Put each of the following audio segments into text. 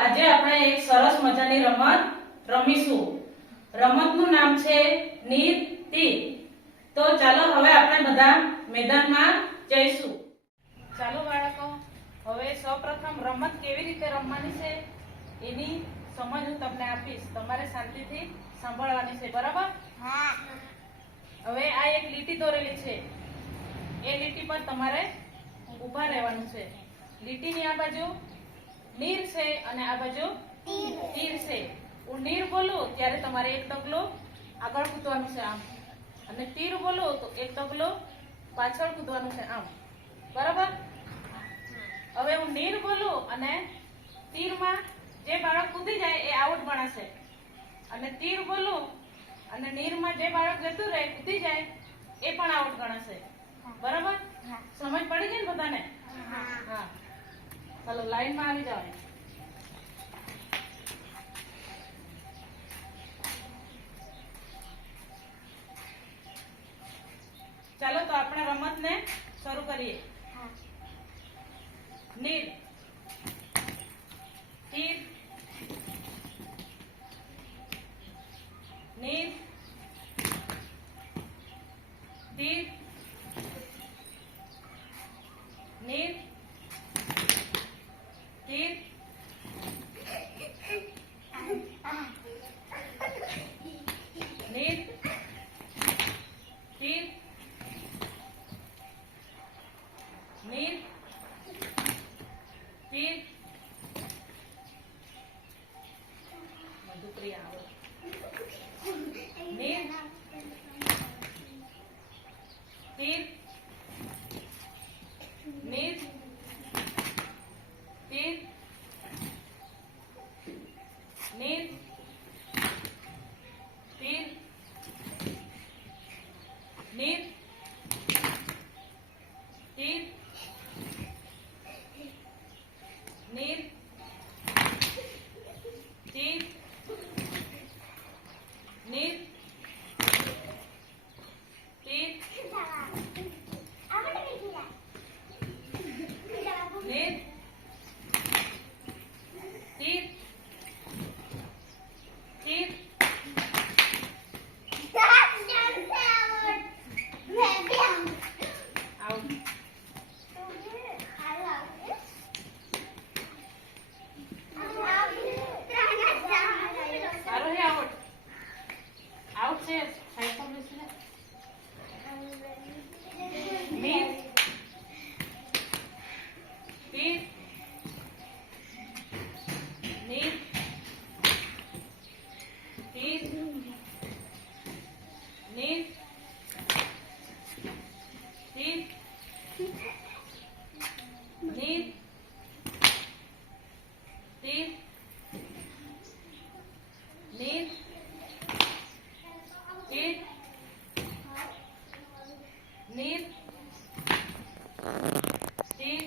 આજે આપણે એક સરસ મજાની રમત રમીશું. રમતનું નામ છે નીર તીર. તો ચાલો હવે આપણે બધા મેદાનમાં જઈશું. ચાલો બાળકો, હવે સૌપ્રથમ રમત કેવી રીતે રમવાની છે એની સમજ હું તમને આપીશ. તમારે શાંતિથી સાંભળવાની છે, બરાબર? હા. હવે આ એક લીટી દોરેલી છે, એ લીટી પર તમારે ઊભા રહેવાનું છે. લીટીની આ બાજુ નીર છે અને આ બાજુ તીર છે. હું નીર બોલું ત્યારે તમારે એક ડગલું આગળ કૂદવાનું છે, આમ, અને તીર બોલું તો એક ડગલું પાછળ કૂદવાનું છે, આમ, બરાબર? હવે હું નીર બોલું અને તીરમાં જે બાળક કૂદી જાય એ આઉટ ગણાશે, અને તીર બોલું અને નીરમાં જે બાળક જતું રહે કૂદી જાય એ પણ આઉટ ગણાશે, બરાબર? સમજ પડી ગઈ ને બધાને? હા. ચાલો લાઈનમાં આવી જાઓ. ચાલો તો આપણે રમતને શરૂ કરીએ. નીર, તીર, નીર, તીર, નીર, તીર, નીર, તીર, નીર, તીર, મધુપ્રિયા આવો. નીર, તીર, નીર, તીર, નીર, તીર, નીર, તીર, નીર, તીર, નીર, તીર, નીર, તીર, તીર, આઉટ. સારું છે, આઉટ. આઉટ છે. સાઈડ પર બેસી જા. નીર, તીર, નીર, તીર, નીર, તીર, નીર, તીર, નીર, તીર, નીર, તીર,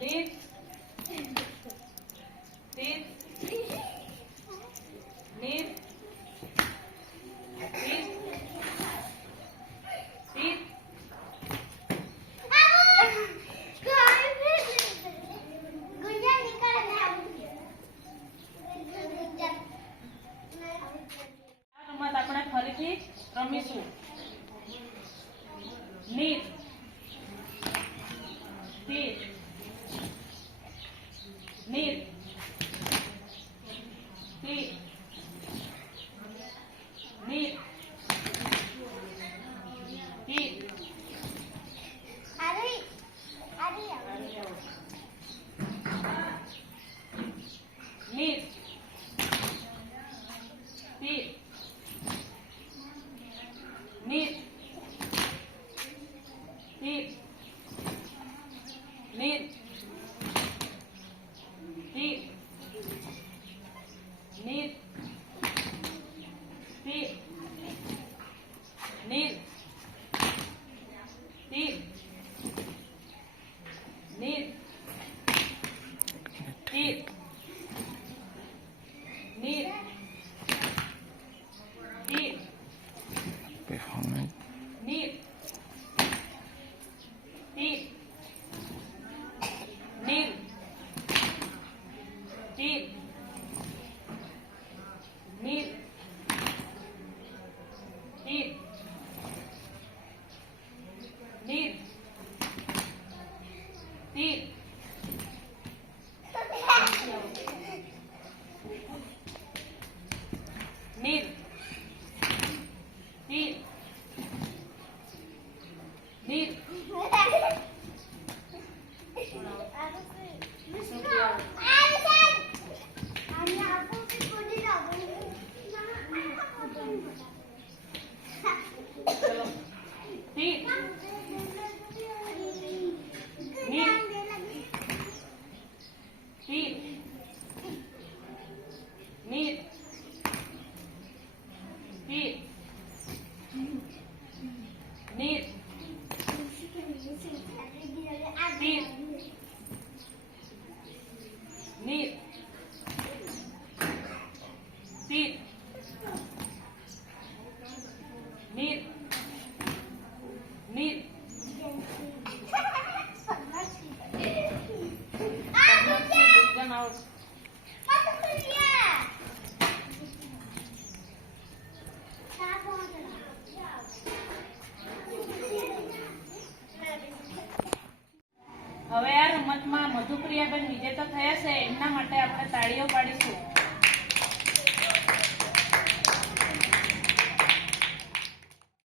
નીર, તીર, નીર, તીર, તીર, આ રમત આપણે ફરીથી રમીશું. નીર, તીર, નીર, તીર, નીર, તીર, નીર, તીર, નીર, તીર, નીર, તીર, નીર, તીર, નીર, તીર, નીર, તીર, નીર, તીર, નીર, તીર, નીર, આઉટ. હવે આ રમતમાં મધુપ્રિયાબેન વિજેતા થયા છે એમના માટે આપણે તાળીઓ પાડીશું.